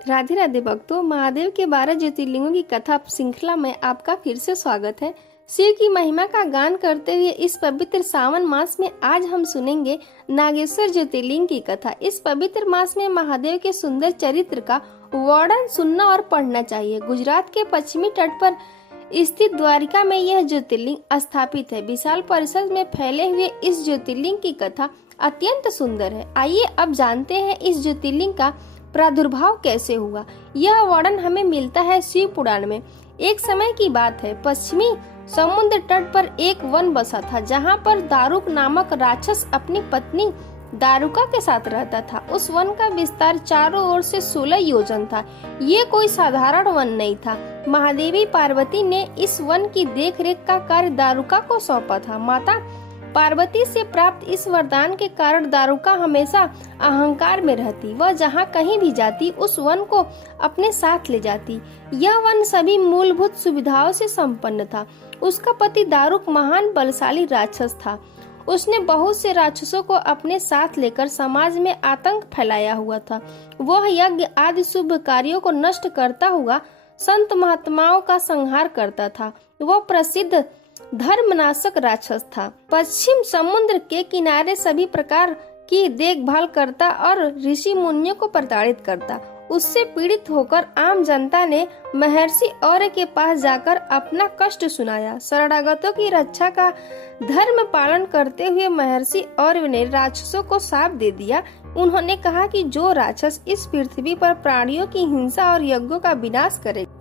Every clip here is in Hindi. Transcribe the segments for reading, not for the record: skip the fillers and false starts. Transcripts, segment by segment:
राधे राधे भक्तों, महादेव के 12 ज्योतिर्लिंगों की कथा श्रृंखला में आपका फिर से स्वागत है। शिव की महिमा का गान करते हुए इस पवित्र सावन मास में आज हम सुनेंगे नागेश्वर ज्योतिर्लिंग की कथा। इस पवित्र मास में महादेव के सुंदर चरित्र का वर्णन सुनना और पढ़ना चाहिए। गुजरात के पश्चिमी तट पर स्थित द्वारिका में यह ज्योतिर्लिंग स्थापित है। विशाल परिसर में फैले हुए इस ज्योतिर्लिंग की कथा अत्यंत सुंदर है। आइए अब जानते हैं इस ज्योतिर्लिंग का प्रादुर्भाव कैसे हुआ। यह वर्णन हमें मिलता है शिव पुराण में। एक समय की बात है, पश्चिमी समुद्र तट पर एक वन बसा था, जहाँ पर दारुक नामक राक्षस अपनी पत्नी दारुका के साथ रहता था। उस वन का विस्तार चारों ओर से 16 योजन था। ये कोई साधारण वन नहीं था। महादेवी पार्वती ने इस वन की देखरेख का कार्य दारुका को सौंपा था। माता पार्वती से प्राप्त इस वरदान के कारण दारुका हमेशा अहंकार में रहती। वह जहाँ कहीं भी जाती उस वन को अपने साथ ले जाती। यह वन सभी मूलभूत सुविधाओं से संपन्न था। उसका पति दारुक महान बलशाली राक्षस था। उसने बहुत से राक्षसों को अपने साथ लेकर समाज में आतंक फैलाया हुआ था। वह यज्ञ आदि शुभ कार्यों को नष्ट करता हुआ संत महात्माओं का संहार करता था। वह प्रसिद्ध धर्मनाशक राक्षस था। पश्चिम समुद्र के किनारे सभी प्रकार की देखभाल करता और ऋषि मुनियों को प्रताड़ित करता। उससे पीड़ित होकर आम जनता ने महर्षि और्य के पास जाकर अपना कष्ट सुनाया। शरणागतों की रक्षा का धर्म पालन करते हुए महर्षि और्य ने राक्षसों को शाप दे दिया। उन्होंने कहा कि जो राक्षस इस पृथ्वी पर प्राणियों की हिंसा और यज्ञों का विनाश करेगा,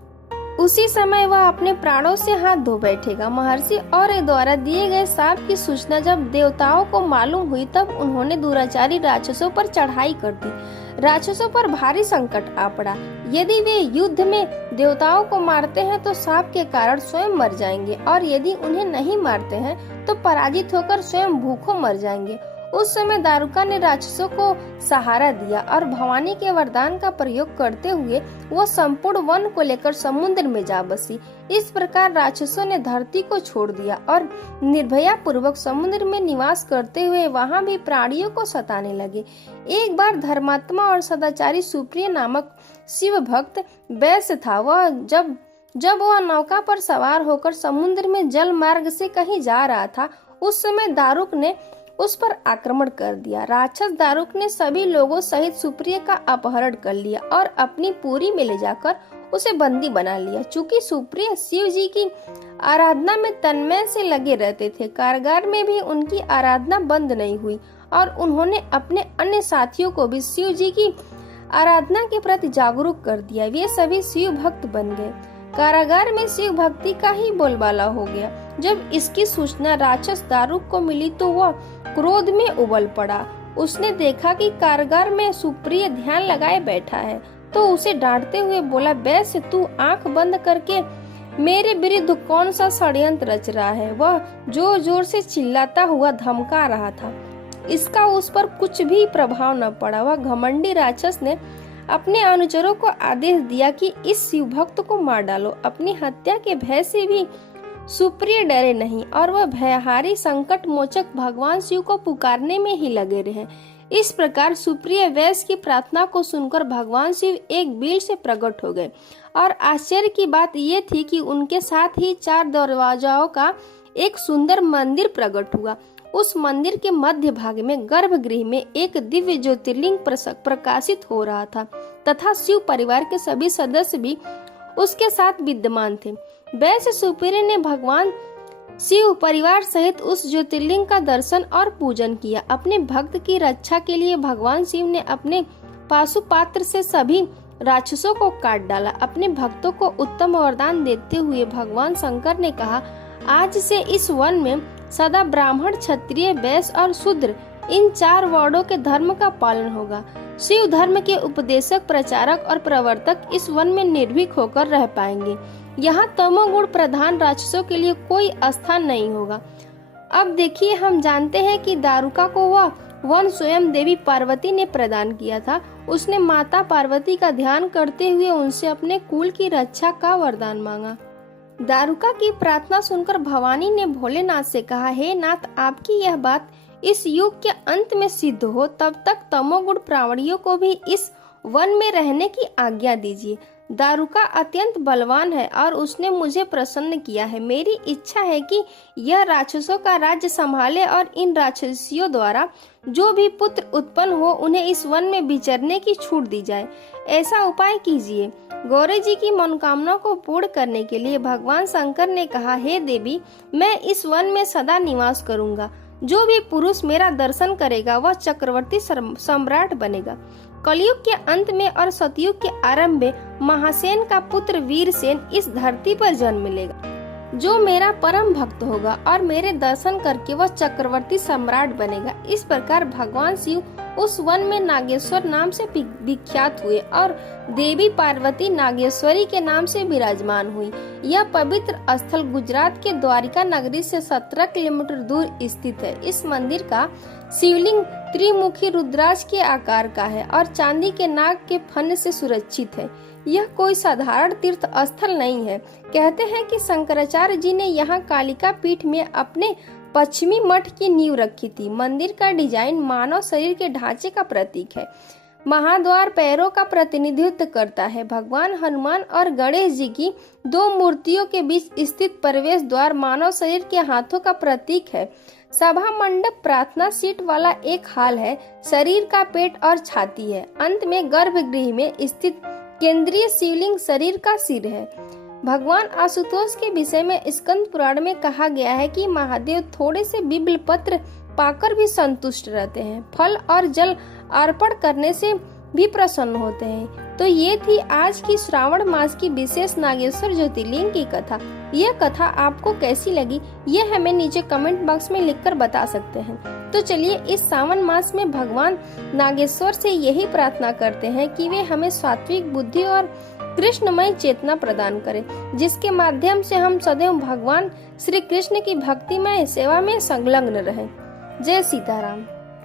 उसी समय वह अपने प्राणों से हाथ धो बैठेगा। महर्षि और्य द्वारा दिए गए शाप की सूचना जब देवताओं को मालूम हुई, तब उन्होंने दुराचारी राक्षसों पर चढ़ाई कर दी। राक्षसों पर भारी संकट आ पड़ा। यदि वे युद्ध में देवताओं को मारते हैं तो शाप के कारण स्वयं मर जाएंगे, और यदि उन्हें नहीं मारते हैं तो पराजित होकर स्वयं भूखों मर जाएंगे। उस समय दारुका ने राक्षसों को सहारा दिया और भवानी के वरदान का प्रयोग करते हुए वो संपूर्ण वन को लेकर समुद्र में जा बसी। इस प्रकार राक्षसों ने धरती को छोड़ दिया और निर्भया पूर्वक समुद्र में निवास करते हुए वहां भी प्राणियों को सताने लगे। एक बार धर्मात्मा और सदाचारी सुप्रिय नामक शिव भक्त वैश्य था। वह जब वह नौका पर सवार होकर समुद्र में जल मार्ग से कहीं जा रहा था, उस समय दारुक ने उस पर आक्रमण कर दिया। राक्षस दारुक ने सभी लोगों सहित सुप्रिय का अपहरण कर लिया और अपनी पुरी में ले जाकर उसे बंदी बना लिया। चूंकि सुप्रिय शिव जी की आराधना में तन्मय से लगे रहते थे, कारागार में भी उनकी आराधना बंद नहीं हुई और उन्होंने अपने अन्य साथियों को भी शिव जी की आराधना के प्रति जागरूक कर दिया। वे सभी शिव भक्त बन गए। कारागार में शिव भक्ति का ही बोलबाला हो गया। जब इसकी सूचना राक्षस दारुक को मिली तो वह क्रोध में उबल पड़ा। उसने देखा कि कारागार में सुप्रिय ध्यान लगाए बैठा है, तो उसे डांटते हुए बोला, वैश्य, तू आंख बंद करके मेरे विरुद्ध कौन सा षड्यंत्र रच रहा है। वह जोर जोर से चिल्लाता हुआ धमका रहा था। इसका उस पर कुछ भी प्रभाव न पड़ा। वह घमंडी राक्षस ने अपने अनुचरों को आदेश दिया कि इस शिव भक्त को मार डालो। अपनी हत्या के भय से भी सुप्रिय डरे नहीं और वह भयहारी संकट मोचक भगवान शिव को पुकारने में ही लगे रहे। इस प्रकार सुप्रिय वैश्य की प्रार्थना को सुनकर भगवान शिव एक बीड़ से प्रकट हो गए और आश्चर्य की बात ये थी कि उनके साथ ही 4 दरवाजाओं का एक सुंदर मंदिर प्रकट हुआ। उस मंदिर के मध्य भाग में गर्भगृह में एक दिव्य ज्योतिर्लिंग प्रकाशित हो रहा था तथा शिव परिवार के सभी सदस्य भी उसके साथ विद्यमान थे। वैश्य सुप्रिय ने भगवान शिव परिवार सहित उस ज्योतिर्लिंग का दर्शन और पूजन किया। अपने भक्त की रक्षा के लिए भगवान शिव ने अपने पाशुपात्र से सभी राक्षसों को काट डाला। अपने भक्तों को उत्तम वरदान देते हुए भगवान शंकर ने कहा, आज से इस वन में सदा ब्राह्मण, क्षत्रिय, वैश्य और शूद्र इन 4 वर्णों के धर्म का पालन होगा। शिव धर्म के उपदेशक, प्रचारक और प्रवर्तक इस वन में निर्भीक होकर रह पाएंगे। यहाँ तमोगुण प्रधान राक्षसों के लिए कोई स्थान नहीं होगा। अब देखिए, हम जानते हैं कि दारुका को वह वन स्वयं देवी पार्वती ने प्रदान किया था। उसने माता पार्वती का ध्यान करते हुए उनसे अपने कुल की रक्षा का वरदान मांगा। दारुका की प्रार्थना सुनकर भवानी ने भोलेनाथ से कहा, हे नाथ, आपकी यह बात इस युग के अंत में सिद्ध हो, तब तक तमोगुण प्राणियों को भी इस वन में रहने की आज्ञा दीजिए। दारुका अत्यंत बलवान है और उसने मुझे प्रसन्न किया है। मेरी इच्छा है कि यह राक्षसों का राज्य संभाले और इन राक्षसियों द्वारा जो भी पुत्र उत्पन्न हो उन्हें इस वन में विचरने की छूट दी जाए। ऐसा उपाय कीजिए। गौरी जी की मनोकामना को पूर्ण करने के लिए भगवान शंकर ने कहा, हे देवी, मैं इस वन में सदा निवास करूंगा। जो भी पुरुष मेरा दर्शन करेगा वह चक्रवर्ती सम्राट बनेगा। कलयुग के अंत में और सतयुग के आरंभ में महासेन का पुत्र वीरसेन इस धरती पर जन्म लेगा, जो मेरा परम भक्त होगा और मेरे दर्शन करके वह चक्रवर्ती सम्राट बनेगा। इस प्रकार भगवान शिव उस वन में नागेश्वर नाम से विख्यात हुए और देवी पार्वती नागेश्वरी के नाम से विराजमान हुई। यह पवित्र स्थल गुजरात के द्वारिका नगरी से 17 किलोमीटर दूर स्थित है। इस मंदिर का शिवलिंग त्रिमुखी रुद्राक्ष के आकार का है और चांदी के नाग के फन से सुरक्षित है। यह कोई साधारण तीर्थ स्थल नहीं है। कहते हैं कि शंकराचार्य जी ने यहाँ कालिका पीठ में अपने पश्चिमी मठ की नींव रखी थी। मंदिर का डिजाइन मानव शरीर के ढांचे का प्रतीक है। महाद्वार पैरों का प्रतिनिधित्व करता है। भगवान हनुमान और गणेश जी की दो मूर्तियों के बीच स्थित प्रवेश द्वार मानव शरीर के हाथों का प्रतीक है। सभा मंडप प्रार्थना सीट वाला एक हाल है। शरीर का पेट और छाती है। अंत में गर्भगृह में स्थित केंद्रीय शिवलिंग शरीर का सिर है। भगवान आशुतोष के विषय में स्कंद पुराण में कहा गया है कि महादेव थोड़े से बिल्व पत्र पाकर भी संतुष्ट रहते हैं। फल और जल अर्पण करने से भी प्रसन्न होते हैं। तो ये थी आज की श्रावण मास की विशेष नागेश्वर ज्योतिर्लिंग की कथा। यह कथा आपको कैसी लगी ये हमें नीचे कमेंट बॉक्स में लिखकर बता सकते हैं। तो चलिए इस सावन मास में भगवान नागेश्वर से यही प्रार्थना करते हैं कि वे हमें सात्विक बुद्धि और कृष्णमय चेतना प्रदान करें, जिसके माध्यम से हम सदैव भगवान श्री कृष्ण की भक्तिमय सेवा में संलग्न रहें। जय सीताराम।